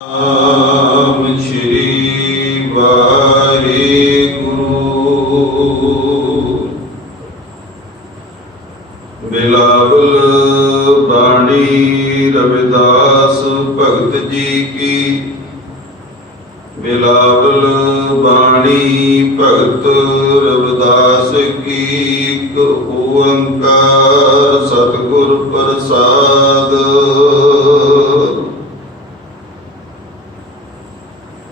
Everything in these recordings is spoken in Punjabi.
ਨਾਮ ਸ਼੍ਰੀ ਵਾਹਿਗੁਰੂ। ਬਿਲਾਵਲ ਬਾਣੀ ਰਵਿਦਾਸ ਭਗਤ ਜੀ ਕੀ। ਬਿਲਾਵਲ ਬਾਣੀ ਭਗਤ ਰਵਿਦਾਸ ਕੀ। ਇੱਕ ਓੰਕਾਰ ਸਤਿਗੁਰ ਪ੍ਰਸਾਦ।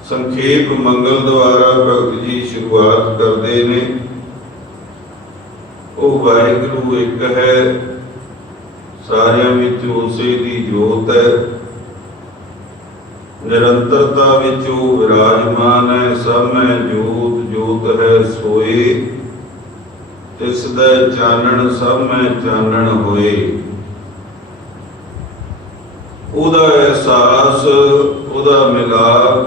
ਸੰਖੇਪ ਮੰਗਲ ਦੁਆਰਾ ਭਗਤ ਜੀ ਸ਼ੁਰੂਆਤ ਕਰਦੇ ਨੇ। ਉਹ ਵਾਹਿਗੁਰੂ ਇੱਕ ਹੈ, ਸਾਰਿਆਂ ਵਿੱਚ ਉਸੇ ਦੀ ਜੋਤ ਹੈ, ਨਿਰੰਤਰਤਾ ਵਿੱਚ ਉਹ ਵਿਰਾਜਮਾਨ ਹੈ। ਸਭ ਮੈਂ ਜੋਤ ਜੋਤ ਹੈ ਸੋਏ, ਤਿਸ ਦਾ ਚਾਨਣ ਸਭ ਮੈਂ ਚਾਨਣ ਹੋਏ। ਉਹਦਾ ਅਹਿਸਾਸ, ਉਹਦਾ ਮਿਲਾਪ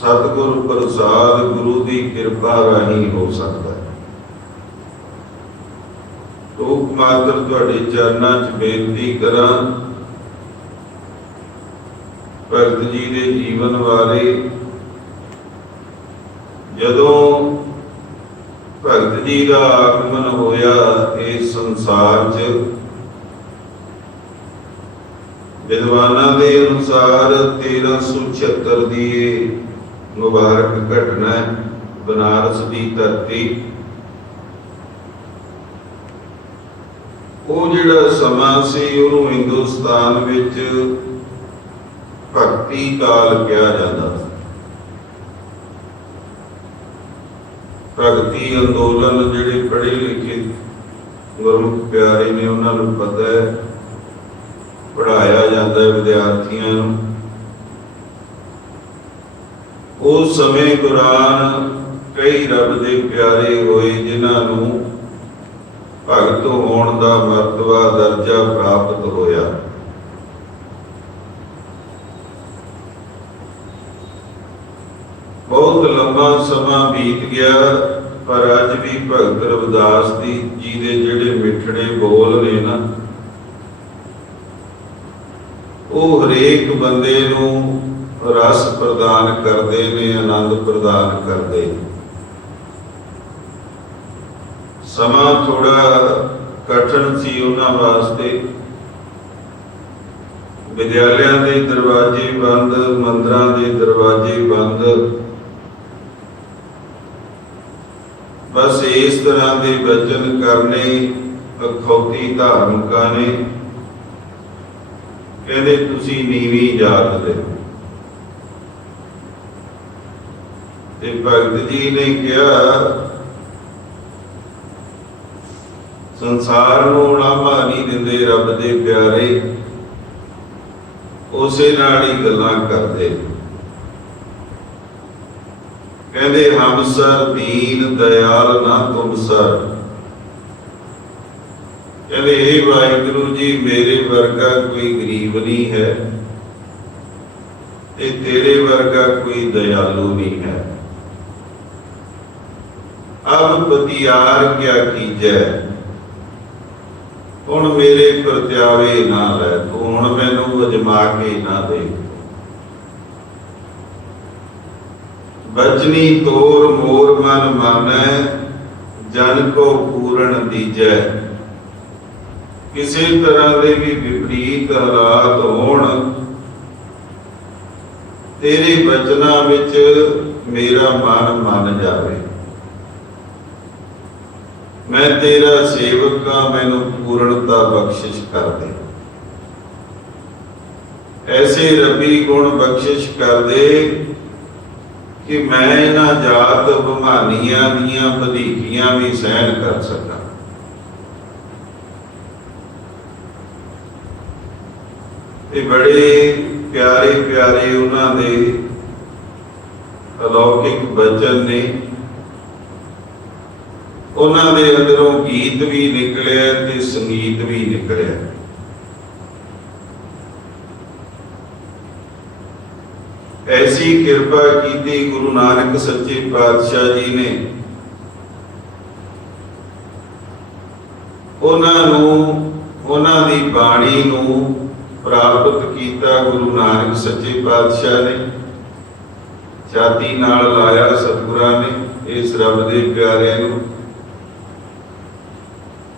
ਸਤਿਗੁਰ ਪ੍ਰਸਾਦ ਗੁਰੂ ਦੀ ਕਿਰਪਾ ਰਾਹੀਂ ਹੋ ਸਕਦਾ ਹੈ। ਰੂਪ ਮਾਤਰ ਤੁਹਾਡੇ ਚਰਨਾਂ 'ਚ ਬੇਨਤੀ ਕਰਾਂ, ਭਗਤ ਜੀ ਦੇ ਜੀਵਨ ਬਾਰੇ। ਜਦੋਂ ਭਗਤ ਜੀ ਦਾ ਆਗਮਨ ਹੋਇਆ ਇਸ ਸੰਸਾਰ 'ਚ, ਵਿਦਵਾਨਾਂ ਦੇ ਅਨੁਸਾਰ 1376 ਦੀ ਮੁਬਾਰਕ ਘਟਨਾ ਹੈ। ਬਨਾਰਸ ਦੀ ਧਰਤੀ, ਉਹ ਜਿਹੜਾ ਸਮਾਂ ਸੀ ਉਹਨੂੰ ਹਿੰਦੁਸਤਾਨ ਵਿੱਚ ਭਗਤੀ ਕਾਲ ਕਿਹਾ ਜਾਂਦਾ ਸੀ। ਭਗਤੀ ਅੰਦੋਲਨ ਜਿਹੜੇ ਪੜ੍ਹੇ ਲਿਖੇ ਗੁਰਮੁਖ ਪਿਆਰੇ ਨੇ ਉਹਨਾਂ ਨੂੰ ਪਤਾ ਹੈ, ਪੜ੍ਹਾਇਆ ਜਾਂਦਾ ਹੈ ਵਿਦਿਆਰਥੀਆਂ ਨੂੰ। ਉਸ ਸਮੇਂ ਦੌਰਾਨ ਕਈ ਰੱਬ ਦੇ ਪਿਆਰੇ ਹੋਏ ਜਿਨ੍ਹਾਂ ਨੂੰ ਭਗਤ ਹੋਣ ਦਾ ਮਰਤਬਾ ਦਰਜਾ ਪ੍ਰਾਪਤ ਹੋਇਆ। ਬਹੁਤ ਲੰਬਾ ਸਮਾਂ ਬੀਤ ਗਿਆ, ਪਰ ਅੱਜ ਵੀ ਭਗਤ ਰਵਿਦਾਸ ਜੀ ਦੇ ਜਿਹੜੇ ਮਿੱਠੜੇ ਬੋਲ ਨੇ ਨਾ, ਉਹ ਹਰੇਕ ਬੰਦੇ ਨੂੰ ਰਸ ਪ੍ਰਦਾਨ ਕਰਦੇ ਨੇ, ਆਨੰਦ ਪ੍ਰਦਾਨ ਕਰਦੇ ਨੇ। ਸਮਾਂ ਥੋੜਾ ਕਠਿਨ ਸੀ ਉਹਨਾਂ ਵਾਸਤੇ। ਵਿਦਿਆਲਿਆਂ ਦੇ ਦਰਵਾਜ਼ੇ ਬੰਦ, ਮੰਦਰਾਂ ਦੇ ਦਰਵਾਜ਼ੇ ਬੰਦ। ਬਸ ਇਸ ਤਰ੍ਹਾਂ ਦੇ ਬਚਨ ਕਰਨੇ ਅਖੌਤੀ ਧਾਰਮਿਕਾਂ ਨੇ। ਕਹਿੰਦੇ ਤੁਸੀਂ ਨੀਵੀਂ ਜਾਤ ਦੇ। ਤੇ ਭਗਤ ਜੀ ਨੇ ਕਿਹਾ ਸੰਸਾਰ ਨੂੰ ਉਲਾਂਭਾ ਨਹੀਂ ਦਿੰਦੇ ਰੱਬ ਦੇ ਪਿਆਰੇ, ਉਸੇ ਨਾਲ ਹੀ ਗੱਲਾਂ ਕਰਦੇ। ਕਹਿੰਦੇ ਹਮ ਸਰ ਦੀਨ ਦਇਆਲ ਨਾ ਤੁਮ ਸਰ। ਕਹਿੰਦੇ ਇਹ ਵਾਹਿਗੁਰੂ ਜੀ ਮੇਰੇ ਵਰਗਾ ਕੋਈ ਗਰੀਬ ਨਹੀਂ ਹੈ ਤੇ ਤੇਰੇ ਵਰਗਾ ਕੋਈ ਦਇਆਲੂ ਨਹੀਂ ਹੈ। ਅਬ ਪਤਿਆਰ ਕਿਆ ਕੀਜੈ, ਹੁਣ ਮੇਰੇ ਪਰਤਿਆਵੇ ਨਾ ਲੈ ਤੂੰ, ਹੁਣ ਮੈਨੂੰ ਅਜਮਾ ਕੇ ਨਾ ਦੇ। ਬਚਨੀ ਤੋਰ ਮੋਰ ਮਨ ਮਾਨੈ, ਜਨ ਕੋ ਪੂਰਨ ਦੀਜੈ। ਕਿਸੇ ਤਰ੍ਹਾਂ ਦੇ ਵੀ ਵਿਪਰੀਤ ਹਾਲਾਤ ਹੋਣ, ਤੇਰੇ ਬਚਨਾਂ ਵਿੱਚ ਮੇਰਾ ਮਨ ਮੰਨ ਜਾਵੇ। ਮੈਂ ਤੇਰਾ ਸੇਵਕ ਹਾਂ, ਮੈਨੂੰ ਪੂਰਨਤਾ ਬਖਸ਼ਿਸ਼ ਕਰ ਦੇ। ਐਸੇ ਰੱਬੀ ਗੁਣ ਬਖਸ਼ਿਸ਼ ਕਰ ਦੇ ਕਿ ਮੈਂ ਇਹਨਾਂ ਜਾਤ ਬਮਾਨੀਆਂ ਦੀਆਂ ਵਧੀਕੀਆਂ ਵੀ ਸਹਿਣ ਕਰ ਸਕਾਂ। ਇਹ ਬੜੇ ਪਿਆਰੇ ਪਿਆਰੇ ਉਹਨਾਂ ਦੇ ਅਲੌਕਿਕ ਬਚਨ ਨੇ। ਉਹਨਾਂ ਦੇ ਅੰਦਰੋਂ ਗੀਤ ਵੀ ਨਿਕਲਿਆ ਤੇ ਸੰਗੀਤ ਵੀ ਨਿਕਲਿਆ। ਐਸੀ ਕਿਰਪਾ ਕੀਤੀ ਗੁਰੂ ਨਾਨਕ ਸੱਚੇ ਪਾਤਸ਼ਾਹ ਜੀ ਨੇ। ਉਹਨਾਂ ਨੂੰ, ਉਹਨਾਂ ਦੀ ਬਾਣੀ ਨੂੰ ਪ੍ਰਾਪਤ ਕੀਤਾ ਗੁਰੂ ਨਾਨਕ ਸੱਚੇ ਪਾਤਸ਼ਾਹ ਨੇ, ਛਾਤੀ ਨਾਲ ਲਾਇਆ ਸਤਿਗੁਰਾਂ ਨੇ ਇਸ ਰੱਬ ਦੇ ਪਿਆਰਿਆਂ ਨੂੰ,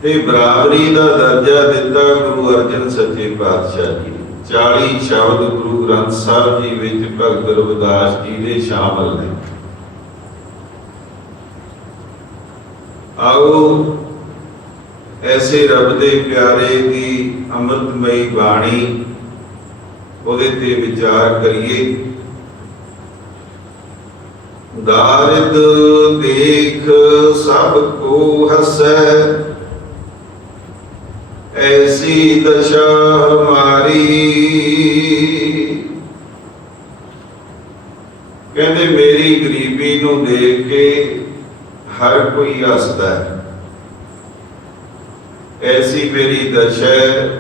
ਤੇ ਬਰਾਬਰੀ ਦਾ ਦਰਜਾ ਦਿੱਤਾ ਗੁਰੂ ਅਰਜਨ ਸੱਚੇ ਪਾਤਸ਼ਾਹ ਜੀ ਨੇ। 40 ਸ਼ਬਦ ਗੁਰੂ ਗ੍ਰੰਥ ਸਾਹਿਬ ਜੀ ਵਿੱਚ ਭਗਤ ਰਵਿਦਾਸ ਜੀ ਦੇ ਸ਼ਾਮਲ ਨੇ। ਆਓ ਐਸੇ ਰੱਬ ਦੇ ਪਿਆਰੇ ਦੀ ਅੰਮ੍ਰਿਤਮਈ ਬਾਣੀ ਉਹਦੇ ਤੇ ਵਿਚਾਰ ਕਰੀਏ। ਦਾਰਿਦ ਦੇਖ ਸਭ ਕੋ ਹਸੈ, ਐਸੀ ਦਸ਼ਾ ਹਮਾਰੀ। ਕਹਿੰਦੇ ਮੇਰੀ ਗਰੀਬੀ ਨੂੰ ਦੇਖ ਕੇ ਹਰ ਕੋਈ ਹੱਸਦਾ ਹੈ, ਐਸੀ ਮੇਰੀ ਦਸ਼ਾ ਹੈ,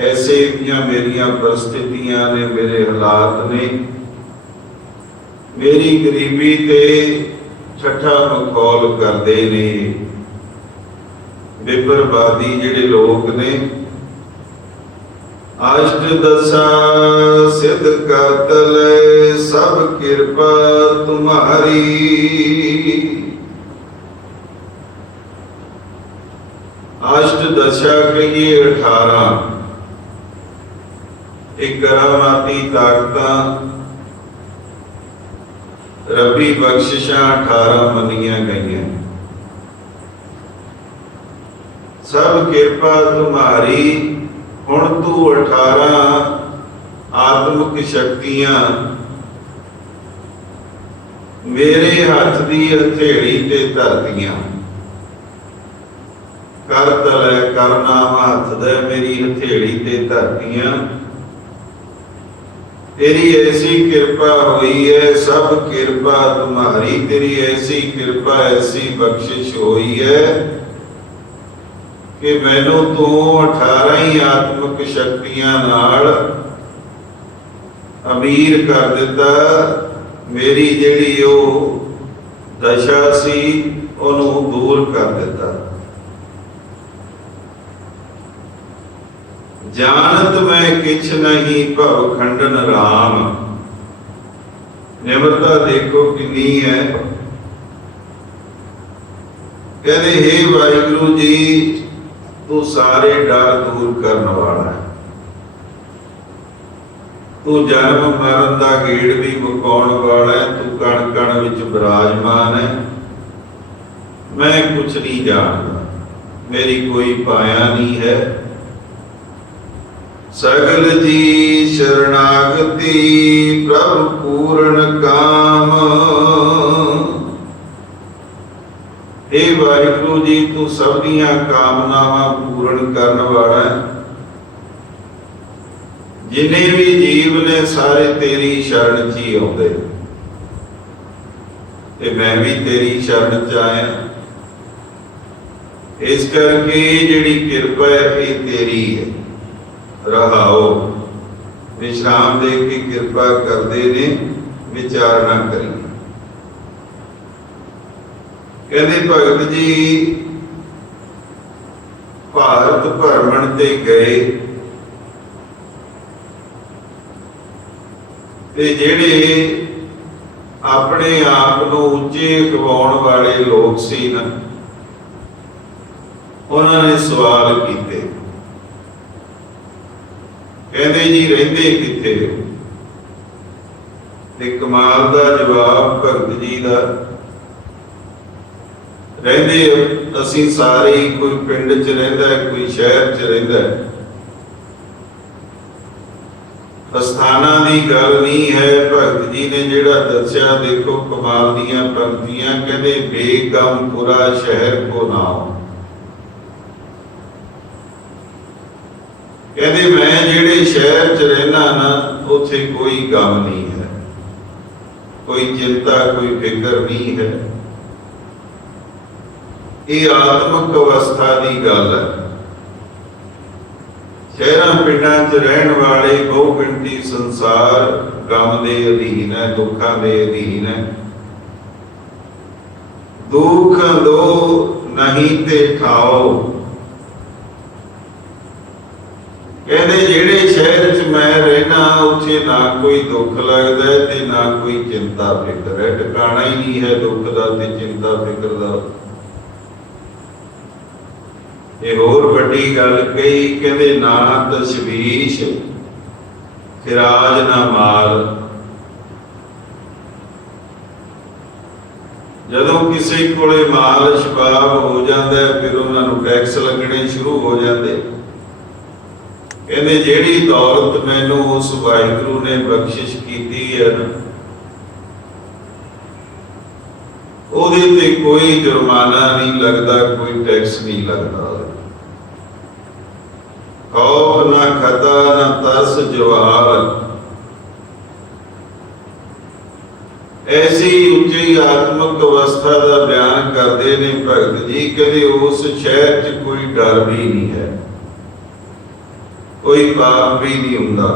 ਐਸੇ ਦੀਆਂ ਮੇਰੀਆਂ ਪਰਿਸਥਿਤੀਆਂ ਨੇ, ਮੇਰੇ ਹਾਲਾਤ ਨੇ। ਮੇਰੀ ਗਰੀਬੀ ਤੇ ਠੱਠਾ ਮਖੌਲ ਕਰਦੇ ਨੇ ਵਿਪਰਵਾਦੀ ਜਿਹੜੇ ਲੋਕ ਨੇ। ਅਸ਼ਟ ਦਸ਼ਾ ਸਿਧ ਕਰਤ ਲੈ ਸਭ ਕਿਰਪਾ ਤੁਮਾਰੀ। ਅਸ਼ਟ ਦਸ਼ਾ ਕਹੀਏ 18, ਇਹ ਕਰਾਮਾਤੀ ਤਾਕਤਾਂ ਰੱਬੀ ਬਖਸ਼ਿਸ਼ਾਂ 18 ਮੰਨੀਆਂ ਗਈਆਂ। ਸਭ ਕਿਰਪਾ ਤੁਮਾਰੀ। ਹੁਣ ਤੂੰ 18 ਆਤਮਿਕ ਸ਼ਕਤੀਆਂ ਮੇਰੇ ਹੱਥ ਦੀ ਹਥੇਲੀ ਤੇ ਧਰਤੀਆਂ। ਕਰ ਤਲੈ ਕਰਨਾਮਾ ਹੱਥ ਦੇ ਮੇਰੀ ਹਥੇਲੀ ਤੇ ਧਰਤੀਆਂ। तेरी ऐसी कृपा हुई है, सब कृपा तुम्हारी। तेरी ऐसी कृपा ऐसी बख्शिश हुई है कि मैनू तू 18 ही आत्मिक शक्तियां नाल अमीर कर दिता। मेरी जिहड़ी ओ दशा सी ओनू दूर कर दिता। जानत मैं किछ नहीं भव खंडन राम। निम्रता देखो कितनी है। कहते हे वाहिगुरु जी तू सारे डर दूर करने वाला है। तू जन्म मरण का गेड़ भी मुकाउण वाला है। तू कण कण विच विराजमान है। मैं कुछ नहीं जानता, मेरी कोई पाया नहीं है। सगल जी शरणागति प्रभु पूर्ण काम। हे वाहिगुरु जी तू सब दियां कामनावां पूर्ण करने वाला है। जिन्ने भी जीव ने सारे तेरी शरण च ही आउंदे ते मैं भी तेरी शरण च आया। इस करके जिहड़ी किरपा है ये तेरी है। रहाओ विश्राम दे के कृपा करते ने विचार ना करिए। कहते भगत जी भारत भ्रमण ते गए ते जेड़े अपने आप को उच्चे खवाउण वाले लोग सी ना उन्होंने सवाल किए। कहते जी रहिंदे किथे हो? ते कमाल दा जवाब भगत जी दा, रहिंदे असीं सारे ही, कोई पिंड च रहिंदा है, कोई शहर च रहिंदा है। अस्थाना दी गल नहीं है। भगत जी ने जिहड़ा दस्सिया देखो कमाल दीयां पंक्तियां। कहते बेगमपुरा शहर को नाम। कहते मैं जेड़े शहर च रहना ना उथे कोई गम नहीं है, कोई चिंता कोई फिक्र नहीं है। ये आत्मक अवस्था की गल है। शहरां पिंडां च रहन वाले बहु गिनती संसार गम दे अधीन है, दुखां दे अधीन है। दुख दो नहीं ते ठाओ। कहते जेड़े शहर च मैं रहना उत्थे ना कोई दुख लगता है ते ना कोई चिंता फिक्र है, ठिकाना ही नहीं है दुख का ते चिंता फिक्र का। ये होर वड्डी गल कही, कहते ना तशवीश खिराज ना माल। जदों किसी कोले माल शबाब हो जाता है फिर उन्होंने टैक्स लगने शुरू हो जाते। कहते जेड़ी दौलत मैनू उस वाहिगुरू ने बख्शिश की है ना, ਉਹਦੇ ਤੇ कोई जुर्माना नहीं लगता, कोई टैक्स नहीं लगता। खौफ ना खता ना तरस जवाल। ऐसी उच्ची आत्मक अवस्था का बयान करते ने भगत जी। कहते उस शहर च कोई डर भी नहीं है, कोई पाप भी नहीं हुंदा,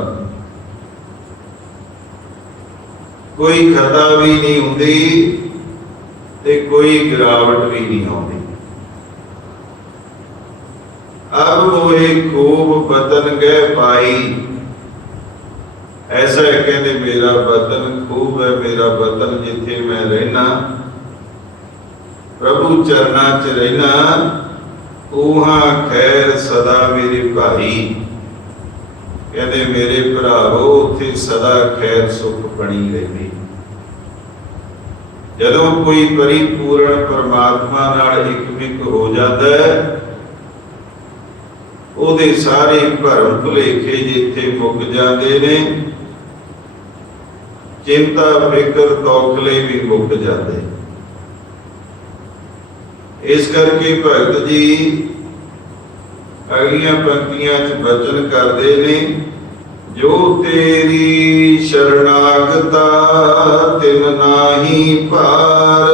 कोई खता भी नहीं हुंदी ते कोई गिरावट भी नहीं आती। अब मोहे खूब वतन गए पाई। ऐसा है कहते मेरा वतन खूब है, मेरा वतन जिथे मैं रहना, प्रभु चरना च रहना, उहा खैर सदा मेरे भाई। कहते मेरे भरावो उत्थे सदा खैर सुख बनी रहती। जदों कोई परिपूर्ण परमात्मा नाल इकमिक हो जाता है, ਉਹਦੇ ਸਾਰੇ ਭਰਮ ਭੁਲੇਖੇ ਜਿੱਥੇ ਮੁੱਕ ਜਾਂਦੇ ਨੇ, चिंता फिक्र तौखले भी मुक जाते। इस करके भगत जी अगलियां पंक्तियां च वचन करते ने, जो तेरी शरणागता तिन नाही पार।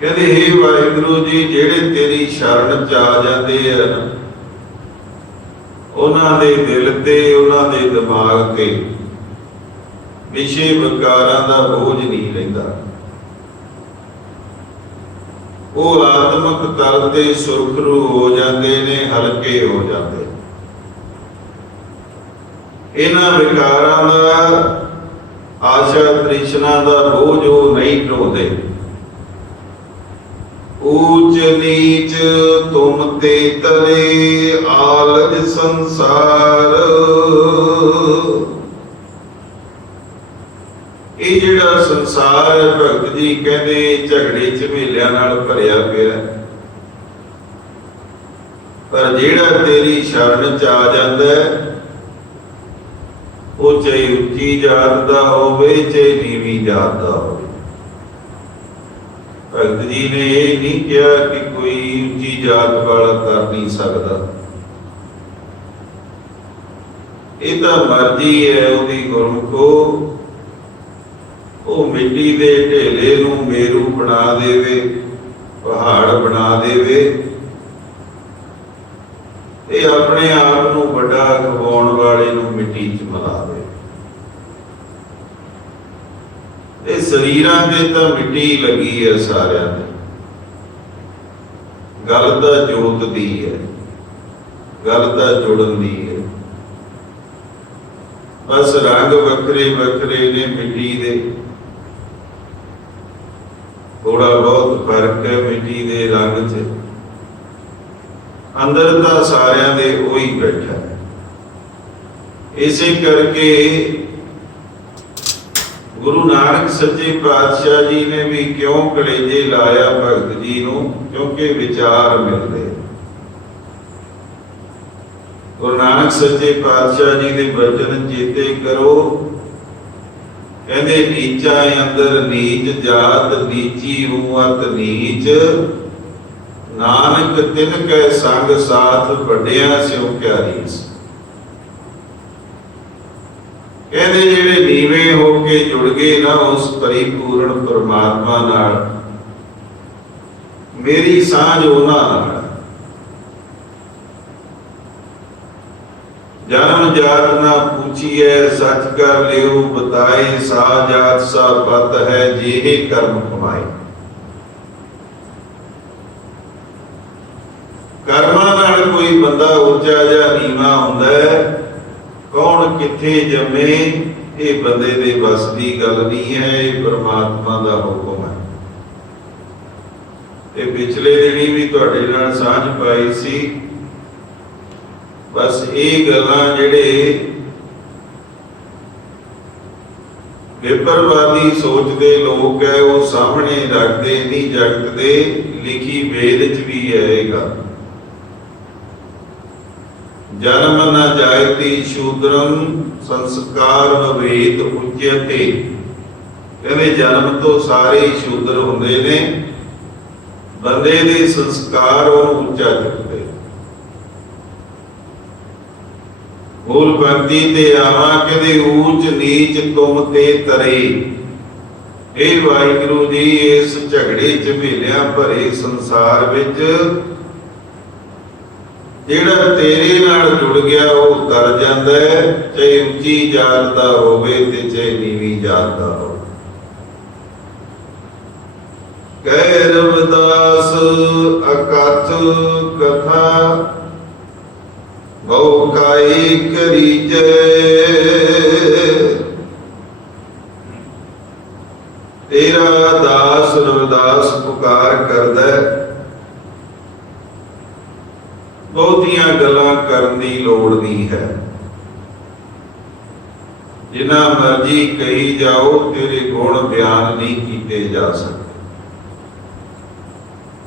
कहते हे वाहिगुरू जी, जेड़े तेरी शरण च आ जाते हैं उन्हां दे दिल ते उन्हां दे दिमाग ते विषे विकारां दा बोझ नहीं रहिंदा। वो आत्मक तल ते सुरखरू हो जाते ने, हल्के हो जाते। इन्हां विकारां दा आशा तृष्णा दा बोझ वो नहीं ढोंदे। ऊंच नीच तुम ते तरे आलज संसार। ये जिहड़ा संसार है भगत जी कहते झगड़े झमेलियां नाल भरिया पिया, पर जिहड़ा तेरी शरण च आ जाता है वो चाहे उच्ची जात दा होवे चाहे नीवी जात दा होवे। भगत जी ने ये नहीं किया कि कोई ऊंची जात वाला कर नहीं सकता। ये तो मर्जी है उसकी गुरमुखो, वो मिट्टी के ढेले नूं मेरू बना देवे, पहाड़ बना देवे, ते अपने आप नूं वड्डा खवाउण वाले नूं मिट्टी च मिला दे। शरीरां ते तां मिट्टी लगी है सारियां दे, गल तां जोत दी है, गल तां जुड़न दी है। बस रंग वखरे वखरे ने मिट्टी दे, थोड़ा बहुत फर्क है मिट्टी दे रंग च, अंदर तां सारियां दे ओही बैठा है। इसे करके गुरु नानक सच्चे पातशाह जी ने भी क्यों कलेजे लाया भगत जी नूं, क्योंकि विचार मिलते। गुरु नानक सच्चे पातशाह जी के वचन चेते करो, कहते नीचा अंदर नीच जात, नीची अत नीच, नानक तिन कै संग साथ वड्डिया स्यों क्या रीस। कहते जेड़े नीवे होके जुड़ गए ना उस परिपूर्ण परमात्मा नाल, मेरी सांझ उन्हां नाल। जन्म जात ना पूछिए सच कर लियो बताए, सा जात सा पत है जेहे कर्म कमाए। कर्मां नाल ਉੱਚਾ ਜਾਂ ਨੀਵਾਂ ਹੁੰਦਾ ਹੈ, ਕੌਣ ਕਿੱਥੇ ਜੰਮੇ, ਇਹ ਬੰਦੇ ਦੇ ਵੱਸ ਦੀ ਗੱਲ ਨਹੀਂ ਹੈ, ਇਹ ਪਰਮਾਤਮਾ ਦਾ ਹੁਕਮ ਹੈ। ਇਹ ਪਿਛਲੇ ਦਿਨੀ ਵੀ ਤੁਹਾਡੇ ਨਾਲ ਸਾਂਝ ਪਾਈ ਸੀ। ਬਸ ਇਹ ਗੱਲਾਂ ਜਿਹੜੇ ਵਿਪਰਵਾਦੀ ਸੋਚਦੇ ਲੋਕ ਹੈ ਉਹ ਸਾਹਮਣੇ ਰੱਖਦੇ ਨਹੀਂ, ਜਗਤ ਦੇ ਲਿਖੀ ਵੇਦ 'ਚ ਵੀ ਹੈ ਇਹ ਗੱਲ। ਜਨਮ ਨ ਜਾਇਤੀ ਸ਼ੂਦਰੰ ਸੰਸਕਾਰ ਭਵੇਤ ਉਚਯਤੇ। ਕਹਿੰਦੇ ਜਨਮ ਤੋਂ ਸਾਰੇ ਹੀ ਸ਼ੂਦਰ ਹੁੰਦੇ ਨੇ, ਬੰਦੇ ਦੇ ਸੰਸਕਾਰ ਉਹਨੂੰ ਉੱਚਾ ਚੁੱਕਦੇ। ਮੂਲ ਪੰਕਤੀ ਤੇ ਆਵਾਂ ਕਹਿੰਦੇ ਊਚ ਨੀਚ ਤੁਮ ਤੇ ਤਰੇ। ਇਹ ਵਾਹਿਗੁਰੂ ਜੀ ਇਸ ਝਗੜੇ ਝਮੇਲਿਆਂ ਭਰੇ ਸੰਸਾਰ ਵਿੱਚ ਜਿਹੜਾ ਤੇਰੇ ਨਾਲ ਜੁੜ ਗਿਆ ਉਹ ਤਰ ਜਾਂਦਾ ਹੈ, ਚਾਹੇ ਉੱਚੀ ਜਾਤ ਦਾ ਹੋਵੇ ਤੇ ਚਾਹੇ ਨੀਵੀਂ ਜਾਤ ਦਾ ਹੋਵੇ। ਕਹਿ ਰਵਿਦਾਸ ਅਕਥ ਕਥਾ ਬਹੁ ਕਾਈ ਕਰੀਜੈ। ਤੇਰਾ ਦਾਸ ਰਵਿਦਾਸ ਪੁਕਾਰ ਕਰਦਾ, ਬਹੁਤੀਆਂ ਗੱਲਾਂ ਕਰਨ ਦੀ ਲੋੜ ਨਹੀਂ ਹੈ। ਜਿੰਨਾ ਮਰਜੀ ਕਹੀ ਜਾਓ, ਤੇਰੇ ਗੁਣ ਬਿਆਨ ਨਹੀਂ ਕੀਤੇ ਜਾ ਸਕਦੇ।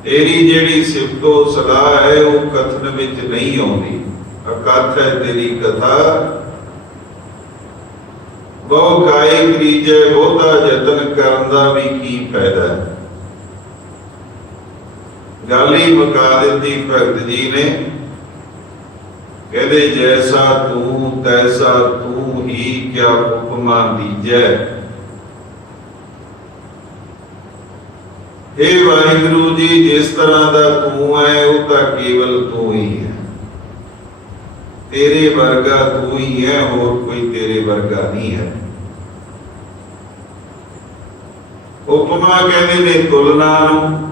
ਤੇਰੀ ਜਿਹੜੀ ਸਿਫਤੋ ਸਲਾਹ ਹੈ ਉਹ ਕਥਨ ਵਿੱਚ ਨਹੀਂ ਆਉਂਦੀ। ਅਕਥ ਹੈ ਤੇਰੀ ਕਥਾ, ਬਹੁ ਕਾਇ ਕਰੀਜੈ। ਬਹੁਤਾ ਯਤਨ ਕਰਨ ਦਾ ਵੀ ਕੀ ਫਾਇਦਾ ਹੈ। ਗੱਲ ਹੀ ਮੁਕਾ ਦਿੱਤੀ ਭਗਤ ਜੀ ਨੇ। ਕਹਿੰਦੇ ਜੈਸਾ ਤੂੰ ਤੈਸਾ ਤੂੰ ਹੀ, ਕਿਆ ਉਪਮਾ ਦੀਜੈ। ਇਹ ਵਾਹਿਗੁਰੂ ਜੀ ਜਿਸ ਤਰ੍ਹਾਂ ਦਾ ਤੂੰ ਹੈ ਉਹ ਤਾਂ ਕੇਵਲ ਤੂੰ ਹੀ ਹੈ। ਤੇਰੇ ਵਰਗਾ ਤੂੰ ਹੀ ਹੈ, ਹੋਰ ਕੋਈ ਤੇਰੇ ਵਰਗਾ ਨਹੀਂ ਹੈ। ਉਪਮਾ ਕਹਿੰਦੇ ਨੇ ਤੁਲਨਾ ਨੂੰ।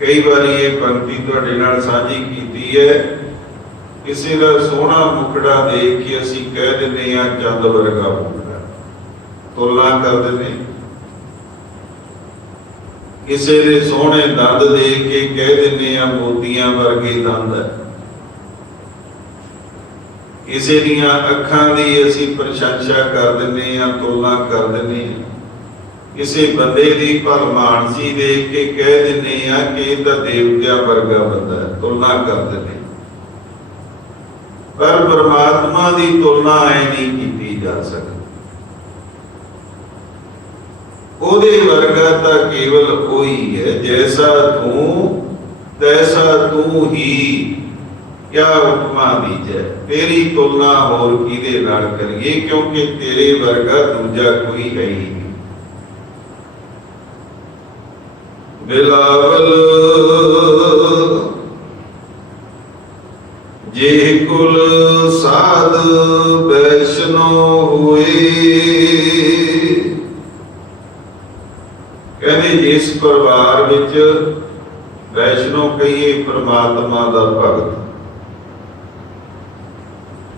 ਕਈ ਵਾਰੀ ਇਹ ਪੰਕਤੀ ਤੁਹਾਡੇ ਨਾਲ ਸਾਂਝੀ ਕੀਤੀ ਹੈ। ਕਿਸੇ ਦਾ ਸੋਹਣਾ ਮੁਖੜਾ ਦੇਖ ਕੇ ਅਸੀਂ ਕਹਿ ਦਿੰਦੇ ਹਾਂ ਚੰਦ ਵਰਗਾ ਮੁਖੜਾ, ਤੁਲਨਾ ਕਰ ਦਿੰਦੇ। ਕਿਸੇ ਦੇ ਸੋਹਣੇ ਦੰਦ ਦੇਖ ਕੇ ਕਹਿ ਦਿੰਦੇ ਹਾਂ ਮੋਤੀਆਂ ਵਰਗੇ ਦੰਦ ਹੈ। ਕਿਸੇ ਦੀਆਂ ਅੱਖਾਂ ਦੀ ਅਸੀਂ ਪ੍ਰਸ਼ੰਸਾ ਕਰ ਦਿੰਦੇ ਹਾਂ, ਤੁਲਨਾ ਕਰ ਦਿੰਦੇ ਹਾਂ। ਕਿਸੇ ਬੰਦੇ ਦੀ ਭਲਮਾਨਸੀ ਦੇਖ ਕੇ ਕਹਿ ਦਿੰਦੇ ਹਾਂ ਕਿ ਇਹ ਤਾਂ ਦੇਵਤਿਆਂ ਵਰਗਾ ਬੰਦਾ ਹੈ, ਤੁਲਨਾ ਕਰ ਦਿੰਦੇ। ਪਰ ਪਰਮਾਤਮਾ ਦੀ ਤੁਲਨਾ ਐ ਨਹੀਂ ਕੀਤੀ ਜਾ ਸਕਦੀ। ਉਹਦੇ ਵਰਗਾ ਤਾਂ ਕੇਵਲ ਉਹੀ ਹੈ। ਜੈਸਾ ਤੂੰ ਤੈਸਾ ਤੂੰ ਹੀ, ਕਿਆ ਉਪਮਾ ਦੀਜੈ। ਤੇਰੀ ਤੁਲਨਾ ਹੋਰ ਕਿਹਦੇ ਨਾਲ ਕਰੀਏ, ਕਿਉਂਕਿ ਤੇਰੇ ਵਰਗਾ ਦੂਜਾ ਕੋਈ ਹੈ ਹੀ ਨਹੀਂ। ਬਿਲਾਵਲ ਜੇ ਕੁਲ ਸਾਧ ਵੈਸ਼ਨੋ ਹੋਏ। ਕਹਿੰਦੇ ਜਿਸ ਪਰਿਵਾਰ ਵਿੱਚ ਵੈਸ਼ਨੋ ਕਹੀਏ ਪਰਮਾਤਮਾ ਦਾ ਭਗਤ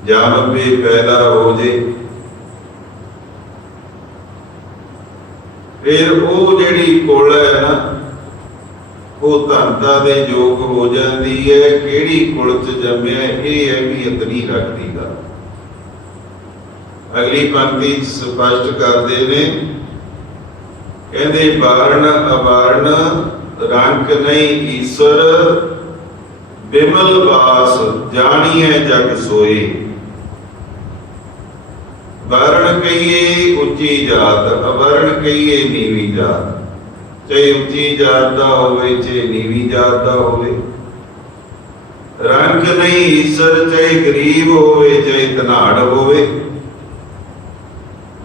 ਜਨਮ ਵੀ ਪੈਦਾ ਹੋ ਜੇ, ਫਿਰ ਉਹ ਜਿਹੜੀ ਕੁਲ ਹੈ ਨਾ ਉਹ ਧਨਤਾ ਦੇ ਯੋਗ ਹੋ ਜਾਂਦੀ ਹੈ। ਕਿਹੜੀ ਕੁਲ ਚ ਜੰਮਿਆ ਇਹ ਅਹਿਮੀਅਤ ਨਹੀਂ ਰੱਖਦੀ ਗੱਲ। ਅਗਲੀ ਪੰਕਤੀ ਸਪਸ਼ਟ ਕਰਦੇ ਨੇ, ਕਹਿੰਦੇ ਵਾਰਣ ਅਵਾਰਣ ਰੰਕ ਨਹੀਂ ਈਸ਼ਵਰ, ਬਿਮਲ ਬਾਸ ਜਾਣੀਐ ਜਗ ਸੋਏ। ਵਾਰਣ ਕਹੀਏ ਉੱਚੀ ਜਾਤ, ਅਵਰਣ ਕਹੀਏ ਨੀਵੀਂ ਜਾਤ। ਚਾਹੇ ਉੱਚੀ ਜਾਤ ਦਾ ਹੋਵੇ ਚਾਹੇ ਨੀਵੀਂ ਜਾਤ ਦਾ ਹੋਵੇ। ਰੰਕ ਨਹੀਂ ਈਸ਼ਵਰ, ਚਾਹੇ ਗਰੀਬ ਹੋਵੇ ਚਾਹੇ ਧਨਾੜ ਹੋਵੇ।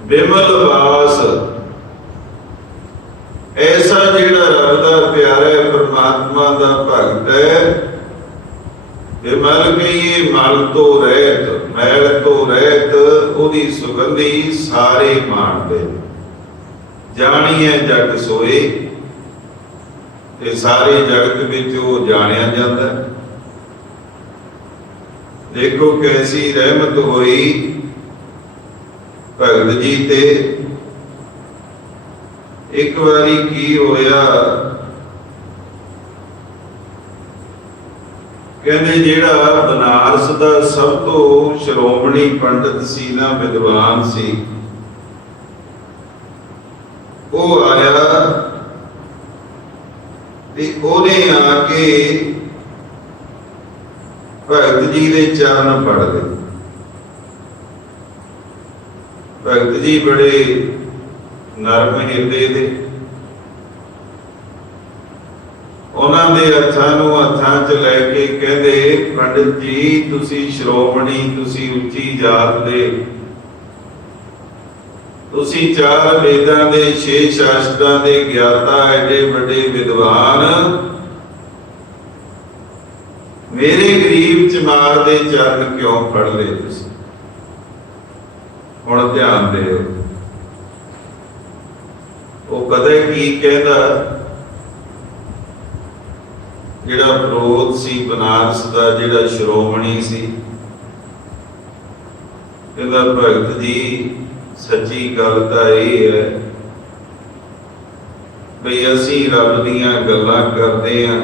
ਬਿਮਲ ਬਾਸ, ਐਸਾ ਜਿਹੜਾ ਰੱਬ ਦਾ ਪਿਆਰਾ ਹੈ, ਪਰਮਾਤਮਾ ਦਾ ਭਗਤ ਹੈ। ਬਿਮਲ ਕਹੀਏ ਮਲ ਤੋਂ ਰਹਿਤ, ਮੈਲ ਤੋਂ ਰਹਿਤ, ਉਹਦੀ ਸੁਗੰਧੀ ਸਾਰੇ ਮਾਣਦੇ। ਜਾਣੀਐ ਜਗ ਸੋਏ, ਤੇ ਸਾਰੇ ਜਗਤ ਵਿੱਚ ਉਹ ਜਾਣਿਆ ਜਾਂਦਾ। देखो कैसी रहमत हुई भगत जी ते। एक बारी की होया, कहते जिहड़ा बनारस का सब तो श्रोमणी पंडित सी ना, विद्वान सी, वो आया ते ओने आके भगत जी के चरण पढ़ लए। भगत जी बड़े नरम हिरदे दे, उन्होंने हत्थां नूं हत्थां च लैके कहते पंडित जी तुसी श्रोमणी, तुसी उच्ची जात दे, तुसी 4 वेदां दे 6 शास्त्रां दे ज्ञाता, एडे बड़े विद्वान, मेरे गरीब चमार दे चरण क्यों फड़ ले तुसी? हुण ध्यान दिओ, वो कदे की कहदा, जिहड़ा विरोध सी बनारस दा, जिहड़ा श्रोमणी सी, कहदा भगत जी सच्ची गल तां इह है बई असीं रब दीआं गल्लां करदे हां,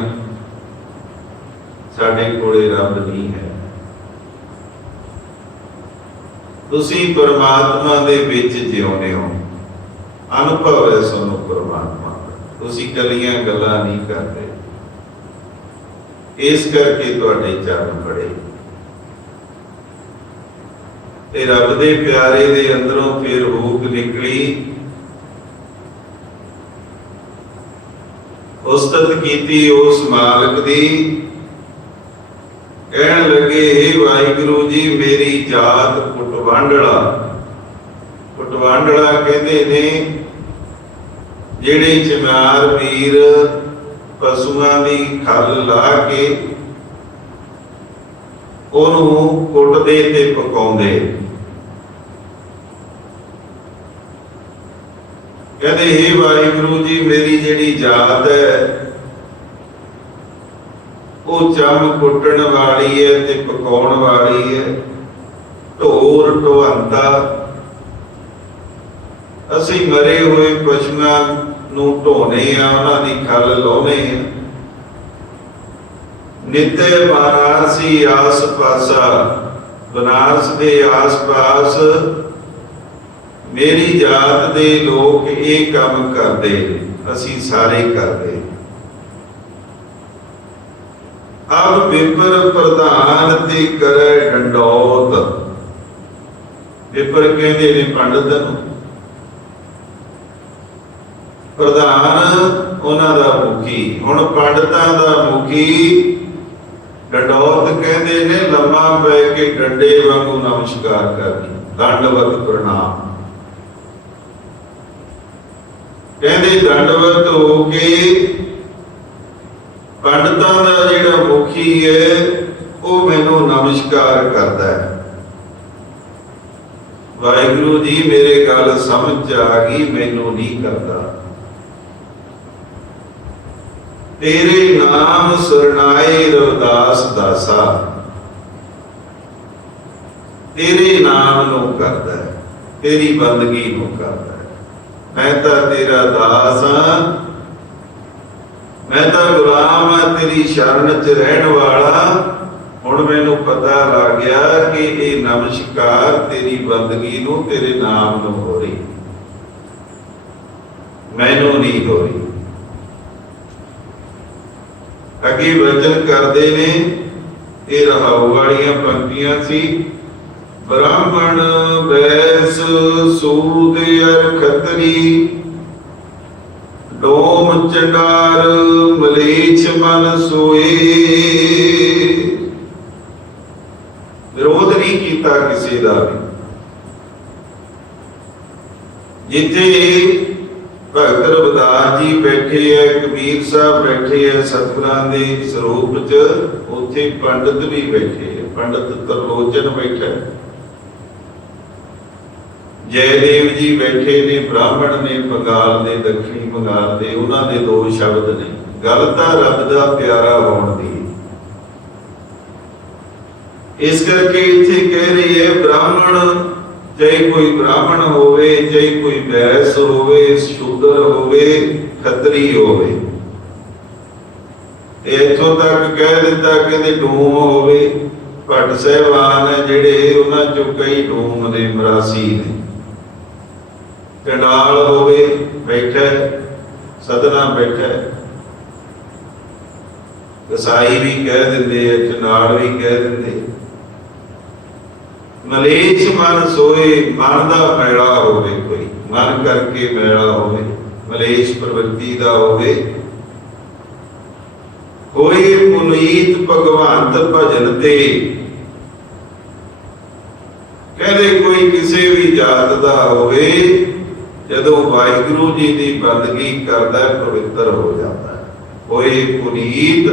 साडे कोले रब नहीं है। तुसीं परमात्मा दे विच जिउंदे हो, अनुभव है सानूं परमात्मा दा, तुसीं कलियां गल्लां नहीं करदे, इस करके तुहाडे चरण पड़े। ते रब दे प्यारे दे अंदरों फिर हूक निकली, उस्तत कीती उस मालिक दी, कहन लगे हे वाहिगुरु जी मेरी जात पुटवांडला। पुटवांडला कहते ने जेड़े चमार वीर पशुआं दी खल ला के ओनू कुटदे ते पकाउंदे। कहते हे वाहिगुरु जी मेरी जेड़ी जात है वो चम कुटण वाली है ते पकाउण वाली है, ढोर ढोहंता। असीं मरे हुए पशुआं नूं ढोने आ, उन्हां दी खल लाउने आ। नित्य वाराणसी आस पासा, बनारस दे आस पास मेरी जात दे लोग ये काम करदे, असीं सारे करदे। अब विपर प्रधान ते करे डंडौत। विपर कहते ने पंडित नूं, प्रधान उन्हां दा मुखी। हुण पंडितां दा मुखी डंडौत कहते ने, लम्मा पै के डंडे वांगू नमस्कार करनी, दंडवत प्रणाम। कहते दंडवत हो के पंडितां दा जिहड़ा मुखी है वो मैनू नमस्कार करता है। वाहिगुरु जी मेरे गल समझ आ गई, मैनू नहीं करता। तेरे नाम सुरनाए रविदास दासा, तेरे नाम नू करता है, तेरी बंदगी नू करता है। मैं तो तेरा दास हाँ, मैं तो गुलाम हाँ, तेरी शरण च रहन वाला। हुण मैनू पता लग गया कि ये नमस्कार तेरी बंदगी नू, तेरे नाम नू हो रही, मैनू नहीं हो रही। अगे वचन करते ने, ये रहाऊ वालियां पंक्तियां सी। ब्राह्मण बैस सूद अर खतरी, डोम चंडार मलेच्छ मन सोए। विरोध नहीं किया किसी का भी। जिथे भगत रविदास जी बैठे है, कबीर साहब बैठे है सतगुरां दे स्वरूप च, उत्थे पंडित भी बैठे है। पंडित तरलोचन बैठा, जयदेव जी बैठे ने, ब्राह्मण ने बंगाल दे, दक्षिणी बंगाल दे। उन्हां दे 2 शब्द ने, गल तां रब दा प्यारा होण दी। इस करके इत्थे कह रही है ब्राह्मण, चाहे कोई ब्राह्मण होवे, चाहे कोई वैस होवे, शूद्र होवे, खतरी होवे। इथों तक कह दिता कि डूम होवे, भट्ट साहिबान है जिहड़े उन्हां चों कई डूम ने, मरासी ने। चंडाल होवे, बैठा सदना बैठा, कसाई भी कह दिंदे, चंडाल भी कह दिंदे। मलेच मन सोए, मन दा मैला होवे, कोई मन करके मैला होवे, मलेच प्रवृत्ति दा होवे। कोई पुनीत भगवंत भजन ते, कहते कोई किसी भी जात दा होवे, जदों वाहिगुरु जी की बंदगी करदा पवित्र हो जाता है। कोई पुनीत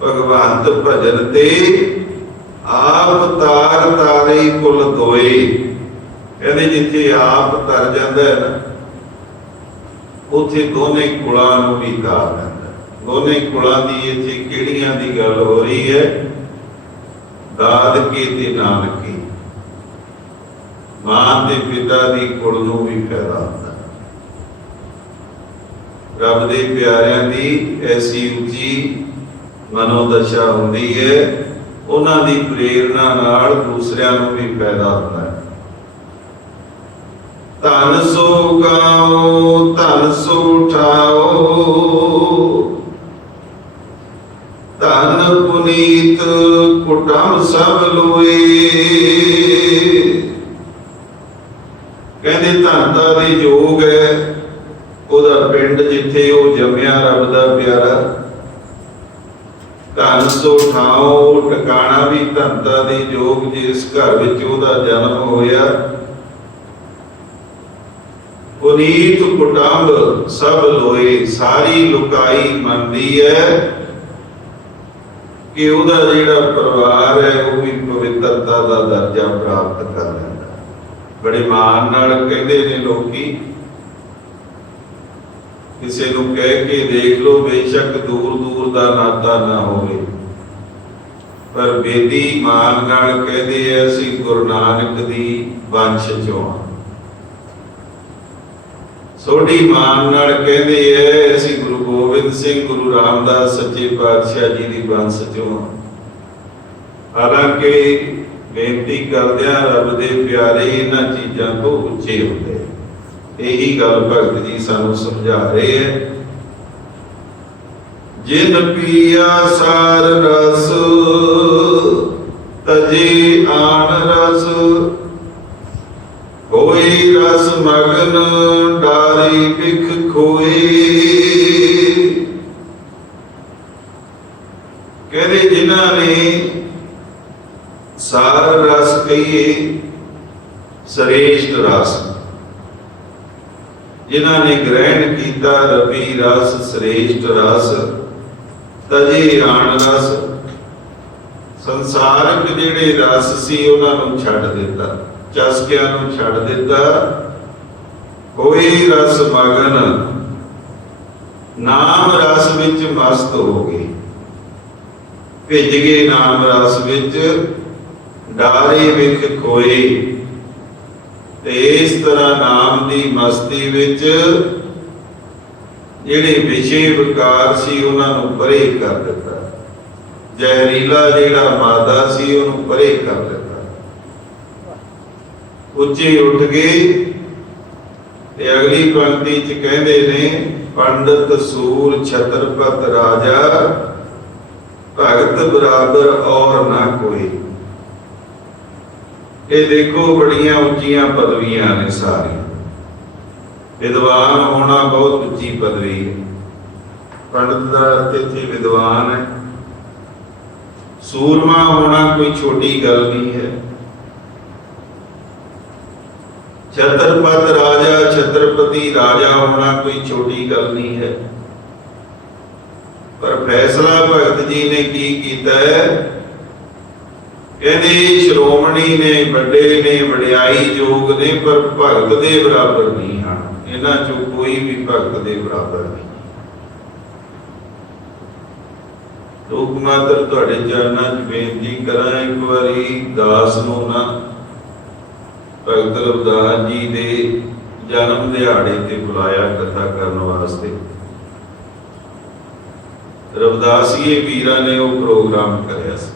भगवंत भजन ते, आप तार तारे कुल दोए। कहते जिथे आप तर जाता है ना, उथे दोने कुलां नूं भी तार लैंदा। दोने कुलां दी इत्थे किहड़ियां दी गल हो रही है? दादके ते नानके, मां ते पिता दी कुल नूं भी फायदा हुंदा। रब दे प्यारियां दी ऐसी उच्ची मनोदशा हुंदी है, उन्हां दी प्रेरणा नाल दूसरियां नूं भी फायदा हुंदा है। धन सो गाओ, धन सो ठाओ, धन पुनीत कुटुंब सब लोए। कहते धन दा दी जोग है, ओदा पिंड जिथे वो जम्मिया रब दा प्यारा। धन सो ठाओ, ठिकाना भी धनता दी जोग, जिस घर विच ओदा जन्म होया। पुनीत कुटुंब सब लोए, सारी लुकाई मनदी है कि ओदा जिहड़ा परिवार है वो भी पवित्रता दा दर्जा प्राप्त कर लैंदा। बड़े मान नाल कहंदे ने लोकी, किसी नूं कह के देख लो, बेशक दूर दूर दा नाता ना होवे, पर बेदी मान नाल कहदे ऐ असीं गुरु नानक दी वंश चों हां। सोढ़ी मान नाल कहदे ऐ असीं गुरु गोबिंद सिंह, गुरु रामदास सच्चे पातशाह जी दी वंश चों हां। हालांकि बेनती करदिआं रब दे प्यारे इन्हां चीज़ां तो उच्चे हुंदे। यही गल भगत जी सानू समझा रहे हैं। जिन पिया सार रस, तजे आन रस, होई रस मगन, डारी बिख खोए। कहते जिन्हां ने सार रस कहिए, श्रेष्ठ रस, जिन्हां ने ग्रहण किया रबी रस, श्रेष्ठ रस, तजे आन रस, संसारक जिहड़े रस सी उन्हां नूं छड्ड दिता, चस्कियां नूं छड्ड दिता। कोई रस मगन, नाम रस विच मस्त हो गए, भिज गए नाम रस विच, डारे विख खोए। इस तरह नाम की मस्ती विच जिहड़े विषय विकार सी उन्होंने परे कर दिता, जहरीला जिहड़ा मादा सी उन्होंने परे कर दिता। उच्चे उठ गए। अगली पंक्ति च कहते ने, पंडित सूर छत्रपत राजा, भगत बराबर और ना कोई। ये देखो बड़ियां उच्चियां पदवियां ने सारी। विद्वान होना बहुत उच्ची पदवी है। पंडित का अर्थ इत्थे विद्वान है। सूरमा होना कोई छोटी गल नहीं है। छत्रपत राजा, छत्रपति राजा होना कोई छोटी गल नहीं है। पर फैसला भगत जी ने की कीता है, कहते श्रोमणी ने, बड़े ने, वडियाई योग ने, पर भगत दे बराबर नहीं हैं। इन्हां चों कोई भी भगत दे बराबर नहीं। ਲੋਕ ਮਾਤਰ ਤੁਹਾਡੇ ਚਰਨਾਂ 'ਚ ਬੇਨਤੀ ਕਰਾਂ, ਇੱਕ ਵਾਰੀ ਦਾਸ ਨੂੰ ਨਾ ਭਗਤ ਰਵਿਦਾਸ ਜੀ ਦੇ ਜਨਮ ਦਿਹਾੜੇ ਤੇ ਬੁਲਾਇਆ ਕਥਾ ਕਰਨ ਵਾਸਤੇ। ਰਵਿਦਾਸੀਏ ਵੀਰਾਂ ਨੇ ਉਹ ਪ੍ਰੋਗਰਾਮ ਕਰਿਆ ਸੀ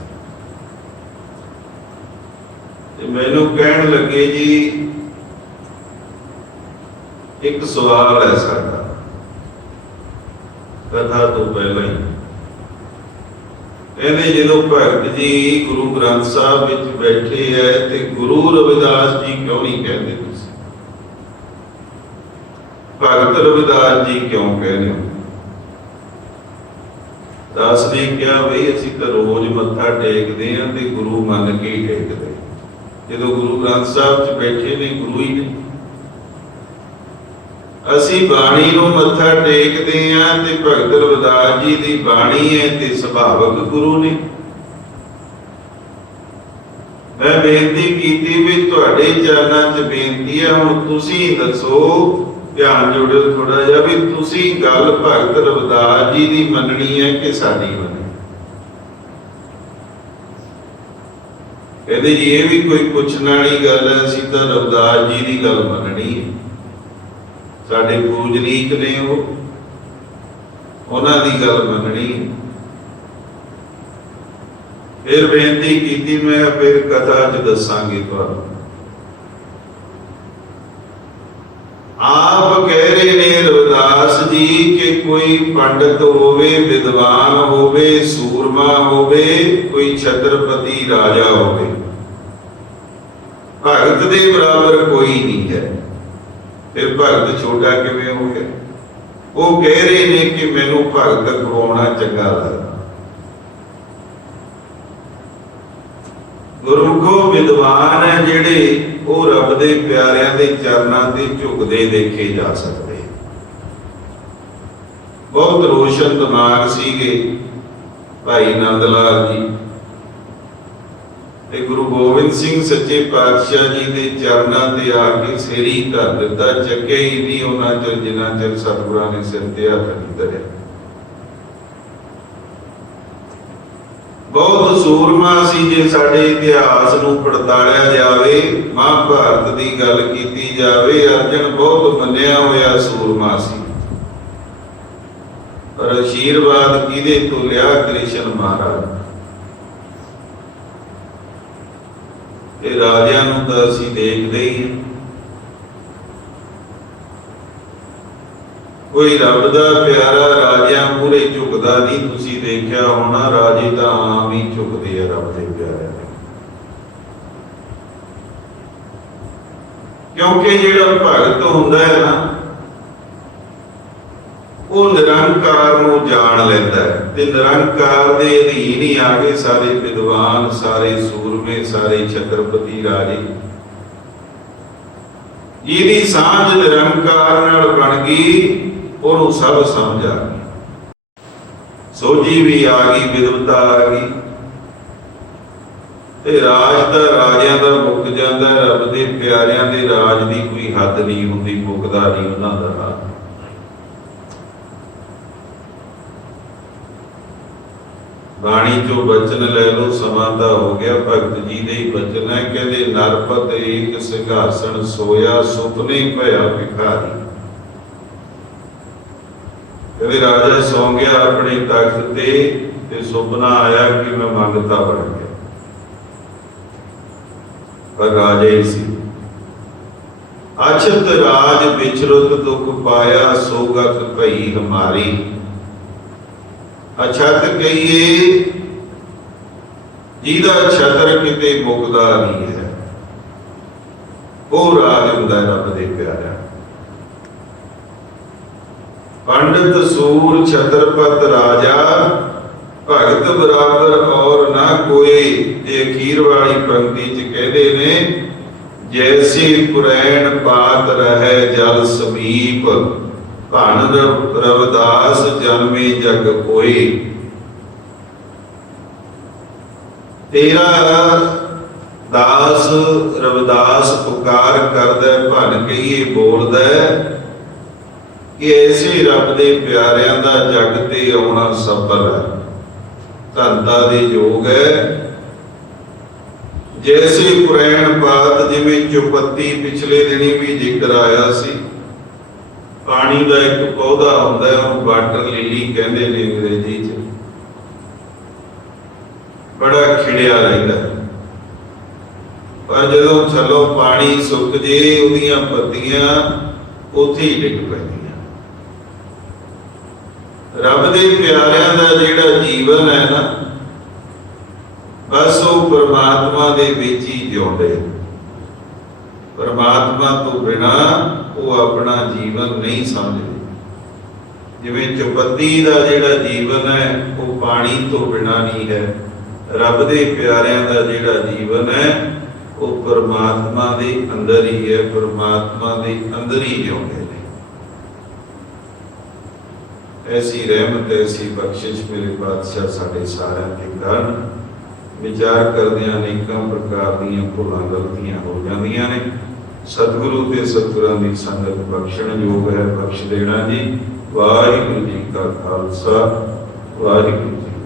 ਤੇ ਮੈਨੂੰ ਕਹਿਣ ਲੱਗੇ, ਜੀ ਇੱਕ ਸਵਾਲ ਹੈ ਸਾਡਾ ਕਥਾ ਤੋਂ ਪਹਿਲਾਂ ਹੀ। ਕਹਿੰਦੇ ਜਦੋਂ ਭਗਤ ਜੀ ਗੁਰੂ ਗ੍ਰੰਥ ਸਾਹਿਬ ਵਿੱਚ ਬੈਠੇ ਹੈ ਤੇ ਗੁਰੂ ਰਵਿਦਾਸ ਜੀ ਕਿਉਂ ਨਹੀਂ ਕਹਿੰਦੇ? ਤੁਸੀਂ ਭਗਤ ਰਵਿਦਾਸ ਜੀ ਕਿਉਂ ਕਹਿੰਦੇ ਹੋ? ਦਾਸ ਨੇ ਕਿਹਾ, ਬਈ ਅਸੀਂ ਤਾਂ ਰੋਜ਼ ਮੱਥਾ ਟੇਕਦੇ ਹਾਂ ਤੇ ਗੁਰੂ ਮੰਨ ਕੇ ਹੀ ਟੇਕਦੇ। ਜਦੋਂ ਗੁਰੂ ਗ੍ਰੰਥ ਸਾਹਿਬ 'ਚ ਬੈਠੇ ਨੇ ਗੁਰੂ ਹੀ ਨੇ। ਅਸੀਂ ਬਾਣੀ ਨੂੰ ਮੱਥਾ ਟੇਕਦੇ ਹਾਂ ਤੇ ਭਗਤ ਰਵਿਦਾਸ ਜੀ ਦੀ ਬਾਣੀ ਹੈ ਤੇ ਸੁਭਾਵਕ ਗੁਰੂ ਨੇ। ਮੈਂ ਬੇਨਤੀ ਕੀਤੀ ਵੀ ਤੁਹਾਡੇ ਚਰਨਾਂ 'ਚ ਬੇਨਤੀ ਹੈ, ਹੁਣ ਤੁਸੀਂ ਦੱਸੋ, ਧਿਆਨ ਜੋੜਿਓ ਥੋੜਾ ਜਿਹਾ, ਵੀ ਤੁਸੀਂ ਗੱਲ ਭਗਤ ਰਵਿਦਾਸ ਜੀ ਦੀ ਮੰਨਣੀ ਹੈ ਕਿ ਸਾਡੀ ਮੰਨਣੀ? ਕਹਿੰਦੇ ਜੀ ਇਹ ਵੀ ਕੋਈ ਪੁੱਛਣ ਵਾਲੀ ਗੱਲ ਹੈ, ਅਸੀਂ ਤਾਂ ਰਵਿਦਾਸ ਜੀ ਦੀ ਗੱਲ ਮੰਨਣੀ ਹੈ, ਸਾਡੇ ਪੂਜਨੀਕ ਨੇ ਉਹਨਾਂ ਦੀ ਗੱਲ ਮੰਨਣੀ। ਫਿਰ ਬੇਨਤੀ ਕੀਤੀ, ਮੈਂ ਫਿਰ ਕਥਾ 'ਚ ਦੱਸਾਂਗੀ ਤੁਹਾਨੂੰ। ਆਪ ਕਹਿ ਰਹੇ ਨੇ ਰਵਿਦਾਸ ਜੀ ਕਿ ਕੋਈ ਪੰਡਤ ਹੋਵੇ, ਵਿਦਵਾਨ ਹੋਵੇ, ਸੂਰਮਾ ਹੋਵੇ, ਕੋਈ ਛਤਰਪਤੀ ਰਾਜਾ ਹੋਵੇ, ਭਗਤ ਦੇ ਬਰਾਬਰ ਕੋਈ ਨਹੀਂ ਹੈ। ਫਿਰ ਭਗਤ ਛੋਟਾ ਕਿਵੇਂ ਹੋ ਗਿਆ? ਉਹ ਕਹਿ ਰਹੇ ਨੇ ਕਿ ਮੈਨੂੰ ਭਗਤ ਕਰਾਉਣਾ ਚੰਗਾ ਲੱਗਦਾ। ਗੁਰਮੁਖੋ ਵਿਦਵਾਨ ਹੈ ਜਿਹੜੇ, ਉਹ ਰੱਬ ਦੇ ਪਿਆਰਿਆਂ ਦੇ ਚਰਨਾਂ ਤੇ ਝੁਕਦੇ ਦੇਖੇ ਜਾ ਸਕਦੇ। ਬਹੁਤ ਰੋਸ਼ਨ ਦਿਮਾਗ ਸੀਗੇ ਭਾਈ ਨੰਦ ਲਾਲ ਜੀ ਤੇ ਗੁਰੂ ਗੋਬਿੰਦ ਸਿੰਘ ਸੱਚੇ ਪਾਤਸ਼ਾਹ ਜੀ ਦੇ ਚਰਨਾਂ ਤੇ ਆ ਕੇ ਸਿਰ ਹੀ ਧਰ ਦਿੱਤਾ। ਚੱਕੇ ਹੀ ਨਹੀਂ ਉਹਨਾਂ ਚਿਰ ਜਿੰਨਾ ਚਿਰ ਸਤਿਗੁਰਾਂ ਨੇ ਸਿਰ ਤੇ ਹੱਥ ਨਹੀਂ ਧਰਿਆ। ਬਹੁਤ ਸੂਰਮਾ ਸੀ। ਜੇ ਸਾਡੇ ਇਤਿਹਾਸ ਨੂੰ ਪੜਤਾਲਿਆ ਜਾਵੇ, ਮਹਾਭਾਰਤ ਦੀ ਗੱਲ ਕੀਤੀ ਜਾਵੇ, ਅਰਜਨ ਬਹੁਤ ਮੰਨਿਆ ਹੋਇਆ ਸੂਰਮਾ ਸੀ, ਪਰ ਅਸ਼ੀਰਵਾਦ ਕਿਹਦੇ ਤੋਂ ਲਿਆ? ਕ੍ਰਿਸ਼ਨ ਮਹਾਰਾਜ। ਤੇ ਰਾਜਿਆਂ ਨੂੰ ਤਾਂ ਅਸੀਂ ਦੇਖਦੇ ਹੀ ਹਾਂ, ਕੋਈ ਰੱਬ ਦਾ ਪਿਆਰਾ ਰਾਜਿਆਂ ਮੂਹਰੇ ਝੁਕਦਾ ਨਹੀਂ। ਤੁਸੀਂ ਦੇਖਿਆ ਹੋਣਾ, ਰਾਜੇ ਤਾਂ ਆਮ ਹੀ ਝੁਕਦੇ ਆ ਰੱਬ ਦੇ ਪਿਆਰਿਆਂ ਨੂੰ, ਕਿਉਂਕਿ ਜਿਹੜਾ ਭਗਤ ਹੁੰਦਾ ਹੈ ਨਾ, ਉਹ ਨਿਰੰਕਾਰ ਨੂੰ ਜਾਣ ਲੈਂਦਾ ਹੈ ਤੇ ਨਿਰੰਕਾਰ ਦੇ ਅਧੀਨ ਹੀ ਆ ਗਏ ਸਾਰੇ ਵਿਦਵਾਨ, ਸਾਰੇ ਸੂਰਮੇ, ਸਾਰੇ ਛਤਰਪਤੀ ਰਾਜੇ। ਜਿਹਦੀ ਸਾਂਝ ਨਿਰੰਕਾਰ ਨਾਲ ਬਣ ਗਈ, ਉਹਨੂੰ ਸਭ ਸਮਝ ਆ ਗਈ, ਸੋਝੀ ਵੀ ਆ ਗਈ, ਵਿਦਵਤਾ ਆ ਗਈ ਤੇ ਰਾਜ ਤਾਂ ਰਾਜਿਆਂ ਦਾ ਮੁੱਕ ਜਾਂਦਾ। ਰੱਬ ਦੇ ਪਿਆਰਿਆਂ ਦੇ ਰਾਜ ਦੀ ਕੋਈ ਹੱਦ ਨਹੀਂ ਹੁੰਦੀ, ਮੁੱਕਦਾ ਨਹੀਂ ਉਹਨਾਂ ਦਾ ਰਾਜ। ਬਾਣੀ ਚੋਂ ਬਚਨ ਲੈ ਲਓ, ਸਮਾਂ ਦਾ ਹੋ ਗਿਆ। ਭਗਤ ਜੀ ਦੇ ਹੀ ਬਚਨ ਹੈ, ਕਹਿੰਦੇ ਨਰਪਤ ਏਕ ਸਿੰਘਾਸਣ ਸੋਇਆ, ਸੁਪਨੇ ਭਇਆ ਭਿਖਾਰੀ। ਕਹਿੰਦੇ ਰਾਜਾ ਸੌਂ ਗਿਆ ਆਪਣੇ ਤਖਤ ਤੇ ਸੁਪਨਾ ਆਇਆ ਕਿ ਮੈਂ ਮੰਗਤਾ ਬਣ ਗਿਆ, ਪਰ ਰਾਜਾ ਹੀ ਸੀ। ਅਛਤ ਰਾਜ ਵਿਚਰਤ ਦੁਖ ਪਾਇਆ, ਸੋਗਤ ਭਈ ਹਮਾਰੀ। ਅਛਤ ਕਹੀਏ ਜਿਹਦਾ ਛਤਰ ਕਿਤੇ ਮੁਕਦਾ ਨਹੀਂ ਹੈ, ਉਹ ਰਾਜ ਹੁੰਦਾ ਰੱਬ ਦੇ ਪਿਆਰਿਆਂ। ਪੰਡਤ ਸੂਰ ਛਤਰਪਤ ਰਾਜਾ, ਭਗਤ ਬਰਾਬਰ ਔਰ ਨਾ ਕੋਈ। ਤੇ ਅਖੀਰ ਵਾਲੀ ਪੰਕਤੀ ਚ ਕਹਿੰਦੇ ਨੇ, ਜੈਸੀ ਪੁਰੈਣ ਪਾਤ ਰਹਿ ਜਲ ਸਮੀਪ, ਧਨ ਰਵਿਦਾਸ ਜਨਮੇ ਜਗ ਕੋਈ। ਤੇਰਾ ਦਾਸ ਰਵਿਦਾਸ ਪੁਕਾਰ ਕਰਦਾ, ਭਨ ਕਹੀਏ ਬੋਲਦਾ ਕਿ ਐਸੇ ਰੱਬ ਦੇ ਪਿਆਰਿਆਂ ਦਾ ਜਗ ਤੇ ਆਉਣਾ ਸਬਰ ਹੈ। ਧਨਤਾ ਦੇ ਯੋਗ ਹੈ। ਜੈਸੇ ਪੁਰੈਣ ਪਾਤ, ਜਿਵੇਂ ਚੁਪੱਤੀ ਪਿਛਲੇ ਦਿਨੀ ਵੀ ਜ਼ਿਕਰ ਆਇਆ ਸੀ। ਪਾਣੀ ਦਾ ਇੱਕ ਪੌਦਾ ਹੁੰਦਾ ਹੈ, ਉਹ ਵਾਟਰ ਲਿਲੀ ਕਹਿੰਦੇ ਨੇ ਅੰਗਰੇਜ਼ੀ 'ਚ, ਬੜਾ ਖਿੜਿਆ ਰਹਿੰਦਾ, ਪਰ ਜਦੋਂ ਚਲੋ ਪਾਣੀ ਸੁੱਕ ਜੇ ਉਹਦੀਆਂ ਪੱਤੀਆਂ ਉੱਥੇ ਹੀ ਡਿੱਗ ਪੈਂਦੀਆਂ। ਰੱਬ ਦੇ ਪਿਆਰਿਆਂ ਦਾ ਜਿਹੜਾ ਜੀਵਨ ਹੈ ਨਾ, ਬਸ ਉਹ ਪਰਮਾਤਮਾ ਦੇ ਵਿੱਚ ਹੀ ਜਿਉਂਦੇ। ਪਰਮਾਤਮਾ ਤੋਂ ਬਿਨਾ ਉਹ ਆਪਣਾ ਜੀਵਨ ਨਹੀਂ ਸਮਝਦੇ। ਜਿਵੇਂ ਚੁਪੱਤੀ ਦਾ ਜਿਹੜਾ ਜੀਵਨ ਹੈ ਉਹ ਪਾਣੀ ਤੋਂ ਬਿਨਾ ਨਹੀਂ ਹੈ, ਰੱਬ ਦੇ ਪਿਆਰਿਆਂ ਦਾ ਜਿਹੜਾ ਜੀਵਨ ਹੈ ਉਹ ਪਰਮਾਤਮਾ ਦੇ ਅੰਦਰ ਹੀ ਹੈ, ਪਰਮਾਤਮਾ ਦੇ ਅੰਦਰ ਹੀ ਜਿਉਂਦੇ ਨੇ। ਐਸੀ ਰਹਿਮਤ, ਐਸੀ ਬਖਸ਼ਿਸ਼ ਮੇਰੇ ਪਾਤਸ਼ਾਹ ਸਾਡੇ ਸਾਰਿਆਂ ਤੇ ਕਰਨ। ਵਿਚਾਰ ਕਰਦਿਆਂ ਅਨੇਕਾਂ ਪ੍ਰਕਾਰ ਦੀਆਂ ਭੁੱਲਾਂ ਗਲਤੀਆਂ ਹੋ ਜਾਂਦੀਆਂ ਨੇ। ਸਤਿਗੁਰੂ ਤੇ ਸਤਿਗੁਰਾਂ ਦੀ ਸੰਗਤ ਬਖਸ਼ਣ ਯੋਗ ਹੈ, ਬਖਸ਼ ਦੇਣਾ ਜੀ। ਵਾਹਿਗੁਰੂ ਜੀ ਕਾ ਖਾਲਸਾ, ਵਾਹਿਗੁਰੂ ਜੀ